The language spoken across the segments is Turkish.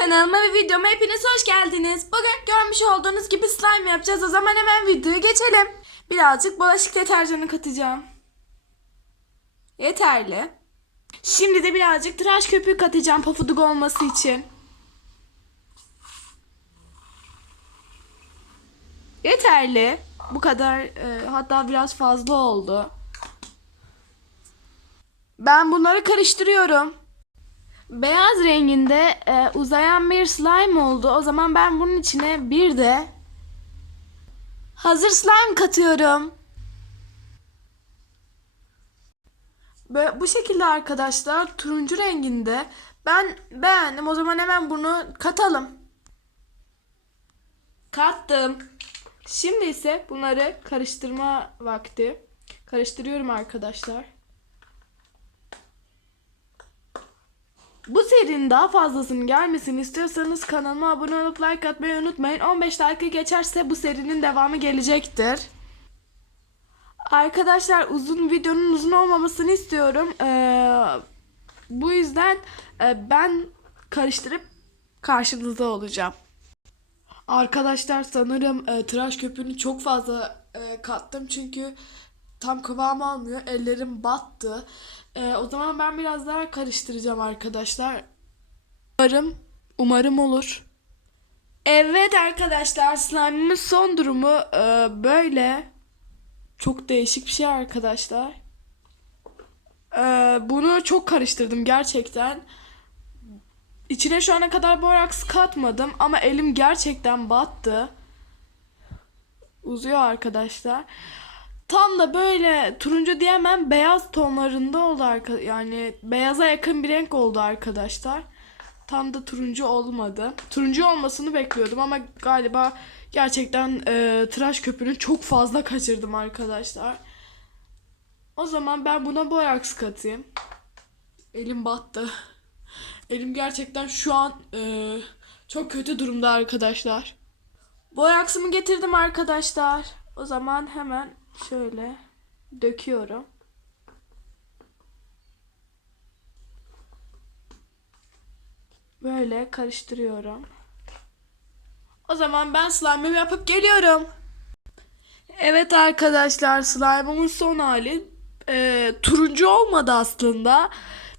Kanalıma ve videoma hepiniz hoş geldiniz. Bugün görmüş olduğunuz gibi slime yapacağız. O zaman hemen videoya geçelim. Birazcık bulaşık deterjanı katacağım. Yeterli. Şimdi de birazcık tıraş köpüğü katacağım pofuduk olması için. Yeterli. Bu kadar e, hatta biraz fazla oldu. Ben bunları karıştırıyorum. Beyaz renginde e, uzayan bir slime oldu. O zaman ben bunun içine bir de hazır slime katıyorum. Böyle bu şekilde arkadaşlar turuncu renginde. Ben beğendim. O zaman hemen bunu katalım. Kattım. Şimdi ise bunları karıştırma vakti. Karıştırıyorum arkadaşlar. Bu serinin daha fazlasının gelmesini istiyorsanız kanalıma abone olup like atmayı unutmayın. 15 dakika geçerse bu serinin devamı gelecektir. Arkadaşlar uzun videonun uzun olmamasını istiyorum. Ee, bu yüzden e, ben karıştırıp karşınızda olacağım. Arkadaşlar sanırım e, tıraş köpüğünü çok fazla e, kattım çünkü tam kıvam almıyor. Ellerim battı. E, o zaman ben biraz daha karıştıracağım arkadaşlar. Umarım, umarım olur. Evet arkadaşlar slime'ın son durumu e, böyle. Çok değişik bir şey arkadaşlar. E, bunu çok karıştırdım gerçekten. İçine şu ana kadar boraks katmadım ama elim gerçekten battı. Uzuyor arkadaşlar. Tam da böyle turuncu diyemem beyaz tonlarında oldu arka yani beyaza yakın bir renk oldu arkadaşlar. Tam da turuncu olmadı. Turuncu olmasını bekliyordum ama galiba gerçekten e, tıraş köpüğünü çok fazla kaçırdım arkadaşlar. O zaman ben buna boraks katayım. Elim battı. Elim gerçekten şu an e, çok kötü durumda arkadaşlar. Boyaksımı getirdim arkadaşlar. O zaman hemen şöyle döküyorum. Böyle karıştırıyorum. O zaman ben slime'ımı yapıp geliyorum. Evet arkadaşlar slime'ımın son hali e, turuncu olmadı aslında.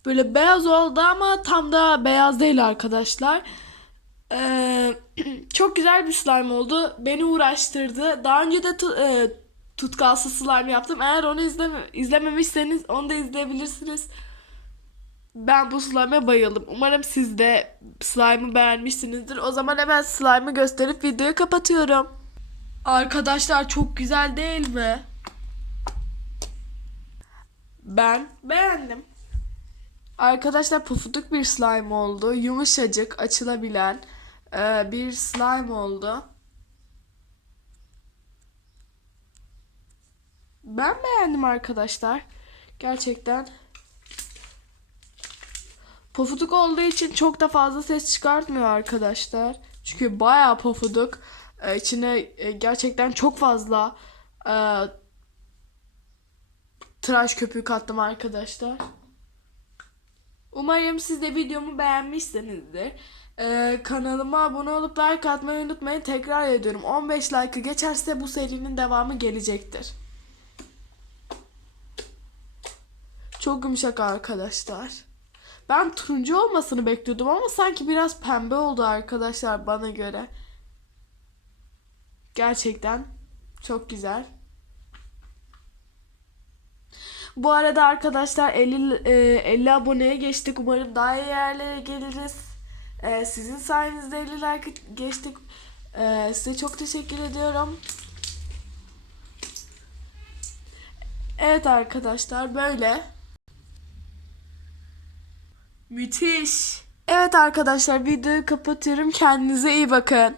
Böyle beyaz oldu ama tam da beyaz değil arkadaşlar. E, çok güzel bir slime oldu. Beni uğraştırdı. Daha önce de e, tutkalsız slime yaptım. Eğer onu izleme izlememişseniz onu da izleyebilirsiniz. Ben bu slime'e bayıldım. Umarım siz de slime'ı beğenmişsinizdir. O zaman hemen slime'ı gösterip videoyu kapatıyorum. Arkadaşlar çok güzel değil mi? Ben beğendim. Arkadaşlar pufuduk bir slime oldu. Yumuşacık, açılabilen e, bir slime oldu. Ben beğendim arkadaşlar. Gerçekten. Pofuduk olduğu için çok da fazla ses çıkartmıyor arkadaşlar. Çünkü bayağı pofuduk. Ee, içine e, gerçekten çok fazla e, tıraş köpüğü kattım arkadaşlar. Umarım siz de videomu beğenmişsinizdir. Ee, kanalıma abone olup like atmayı unutmayın. Tekrar ediyorum. 15 like'ı geçerse bu serinin devamı gelecektir. Çok yumuşak arkadaşlar. Ben turuncu olmasını bekliyordum ama sanki biraz pembe oldu arkadaşlar bana göre. Gerçekten çok güzel. Bu arada arkadaşlar 50, e, 50 aboneye geçtik. Umarım daha iyi yerlere geliriz. E, sizin sayenizde 50 like geçtik. E, size çok teşekkür ediyorum. Evet arkadaşlar böyle. Müthiş. Evet arkadaşlar videoyu kapatıyorum. Kendinize iyi bakın.